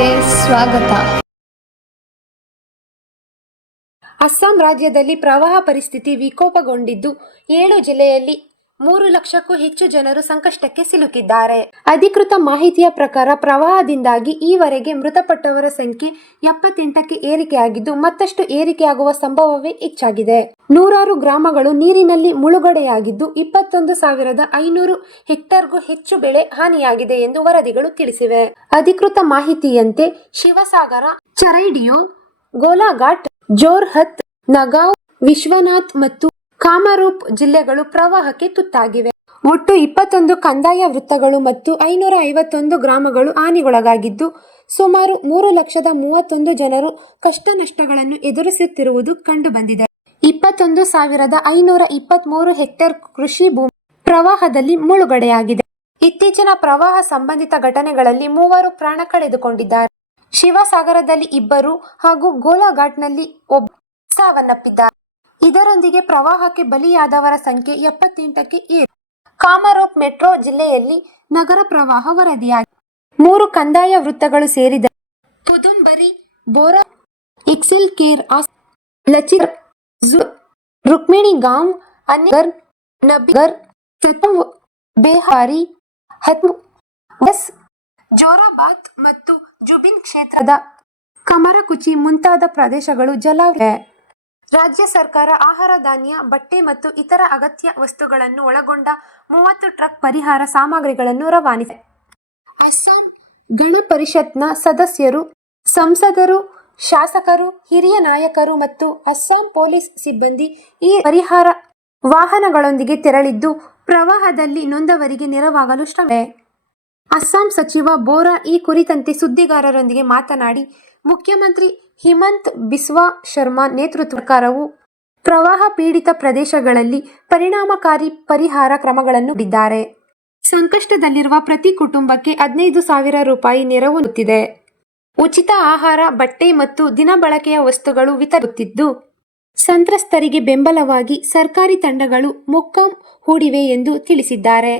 ನ್ಯೂಸ್ಗೆ ಸ್ವಾಗತ. ಅಸ್ಸಾಂ ರಾಜ್ಯದಲ್ಲಿ ಪ್ರವಾಹ ಪರಿಸ್ಥಿತಿ ವಿಕೋಪಗೊಂಡಿದ್ದು 7 ಜಿಲ್ಲೆಯಲ್ಲಿ 3 ಲಕ್ಷಕ್ಕೂ ಹೆಚ್ಚು ಜನರು ಸಂಕಷ್ಟಕ್ಕೆ ಸಿಲುಕಿದ್ದಾರೆ. ಅಧಿಕೃತ ಮಾಹಿತಿಯ ಪ್ರಕಾರ ಪ್ರವಾಹದಿಂದಾಗಿ ಈವರೆಗೆ ಮೃತಪಟ್ಟವರ ಸಂಖ್ಯೆ 78ಕ್ಕೆ ಏರಿಕೆಯಾಗಿದ್ದು ಮತ್ತಷ್ಟು ಏರಿಕೆಯಾಗುವ ಸಂಭವವೇ ಹೆಚ್ಚಾಗಿದೆ. ನೂರಾರು ಗ್ರಾಮಗಳು ನೀರಿನಲ್ಲಿ ಮುಳುಗಡೆಯಾಗಿದ್ದು 21,500 ಹೆಕ್ಟೇರ್ಗೂ ಹೆಚ್ಚು ಬೆಳೆ ಹಾನಿಯಾಗಿದೆ ಎಂದು ವರದಿಗಳು ತಿಳಿಸಿವೆ. ಅಧಿಕೃತ ಮಾಹಿತಿಯಂತೆ ಶಿವಸಾಗರ, ಚರೈಡಿಯೋ, ಗೋಲಾಘಾಟ್, ಜೋರ್ಹತ್, ನಗಾವ್, ವಿಶ್ವನಾಥ್ ಮತ್ತು ಕಾಮರೂಪ್ ಜಿಲ್ಲೆಗಳು ಪ್ರವಾಹಕ್ಕೆ ತುತ್ತಾಗಿವೆ. ಒಟ್ಟು 21 ಕಂದಾಯ ವೃತ್ತಗಳು ಮತ್ತು 551 ಗ್ರಾಮಗಳು ಹಾನಿಗೊಳಗಾಗಿದ್ದು ಸುಮಾರು 3,31,000 ಜನರು ಕಷ್ಟ ನಷ್ಟಗಳನ್ನು ಎದುರಿಸುತ್ತಿರುವುದು ಕಂಡುಬಂದಿದೆ. 21,523 ಹೆಕ್ಟೇರ್ ಕೃಷಿ ಭೂಮಿ ಪ್ರವಾಹದಲ್ಲಿ ಮುಳುಗಡೆಯಾಗಿದೆ. ಇತ್ತೀಚಿನ ಪ್ರವಾಹ ಸಂಬಂಧಿತ ಘಟನೆಗಳಲ್ಲಿ 3 ಪ್ರಾಣ ಕಳೆದುಕೊಂಡಿದ್ದಾರೆ. ಶಿವಸಾಗರದಲ್ಲಿ 2 ಹಾಗೂ ಗೋಲಾಘಾಟ್ನಲ್ಲಿ 1 ಸಾವನ್ನಪ್ಪಿದ್ದಾರೆ. ಇದರೊಂದಿಗೆ ಪ್ರವಾಹಕ್ಕೆ ಬಲಿಯಾದವರ ಸಂಖ್ಯೆ 78ಕ್ಕೆ ಏರಿದೆ. ಕಾಮರೂಪ್ ಮೆಟ್ರೋ ಜಿಲ್ಲೆಯಲ್ಲಿ ನಗರ ಪ್ರವಾಹ ವರದಿಯಾಗಿದೆ. 3 ಕಂದಾಯ ವೃತ್ತಗಳು ಸೇರಿದಂತೆ ಪುದುಂಬರಿ, ಬೋರಾ, ಎಕ್ಸೆಲ್ ಕೇರ್, ಲಚಿತ್, ರುಕ್ಮಿಣಿಗಾಂವ್, ಅನ್ಯಗರ್, ನಬಿಗರ್, ಚತುವ್, ಬೇಹಾರಿ, ಹತ್ಮುಸ್, ಜೋರಾಬಾತ್ ಮತ್ತು ಜುಬಿನ್ ಕ್ಷೇತ್ರದ ಕಮರಕುಚಿ ಮುಂತಾದ ಪ್ರದೇಶಗಳು ಜಲಾವೃತ. ರಾಜ್ಯ ಸರ್ಕಾರ ಆಹಾರ ಧಾನ್ಯ, ಬಟ್ಟೆ ಮತ್ತು ಇತರ ಅಗತ್ಯ ವಸ್ತುಗಳನ್ನು ಒಳಗೊಂಡ 30 ಟ್ರಕ್ ಪರಿಹಾರ ಸಾಮಗ್ರಿಗಳನ್ನು ರವಾನಿಸಿದೆ. ಅಸ್ಸಾಂ ಗಣ ಪರಿಷತ್ನ ಸದಸ್ಯರು, ಸಂಸದರು, ಶಾಸಕರು, ಹಿರಿಯ ನಾಯಕರು ಮತ್ತು ಅಸ್ಸಾಂ ಪೊಲೀಸ್ ಸಿಬ್ಬಂದಿ ಈ ಪರಿಹಾರ ವಾಹನಗಳೊಂದಿಗೆ ತೆರಳಿದ್ದು ಪ್ರವಾಹದಲ್ಲಿ ನೊಂದವರಿಗೆ ನೆರವಾಗಲು ಶ್ರಮಿಸಿದೆ. ಅಸ್ಸಾಂ ಸಚಿವ ಬೋರಾ ಈ ಕುರಿತಂತೆ ಸುದ್ದಿಗಾರರೊಂದಿಗೆ ಮಾತನಾಡಿ, ಮುಖ್ಯಮಂತ್ರಿ ಹಿಮಂತ್ ಬಿಸ್ವಾ ಶರ್ಮಾ ನೇತೃತ್ವದ ಸರ್ಕಾರವು ಪ್ರವಾಹ ಪೀಡಿತ ಪ್ರದೇಶಗಳಲ್ಲಿ ಪರಿಣಾಮಕಾರಿ ಪರಿಹಾರ ಕ್ರಮಗಳನ್ನು ನೀಡಿದ್ದಾರೆ. ಸಂಕಷ್ಟದಲ್ಲಿರುವ ಪ್ರತಿ ಕುಟುಂಬಕ್ಕೆ 15,000 ರೂಪಾಯಿ ನೆರವು ನೀಡುತ್ತಿದೆ. ಉಚಿತ ಆಹಾರ, ಬಟ್ಟೆ ಮತ್ತು ದಿನಬಳಕೆಯ ವಸ್ತುಗಳು ವಿತರಿಸುತ್ತಿದ್ದು ಸಂತ್ರಸ್ತರಿಗೆ ಬೆಂಬಲವಾಗಿ ಸರ್ಕಾರಿ ತಂಡಗಳು ಮೊಕ್ಕಾಂ ಹೂಡಿವೆ ಎಂದು ತಿಳಿಸಿದ್ದಾರೆ.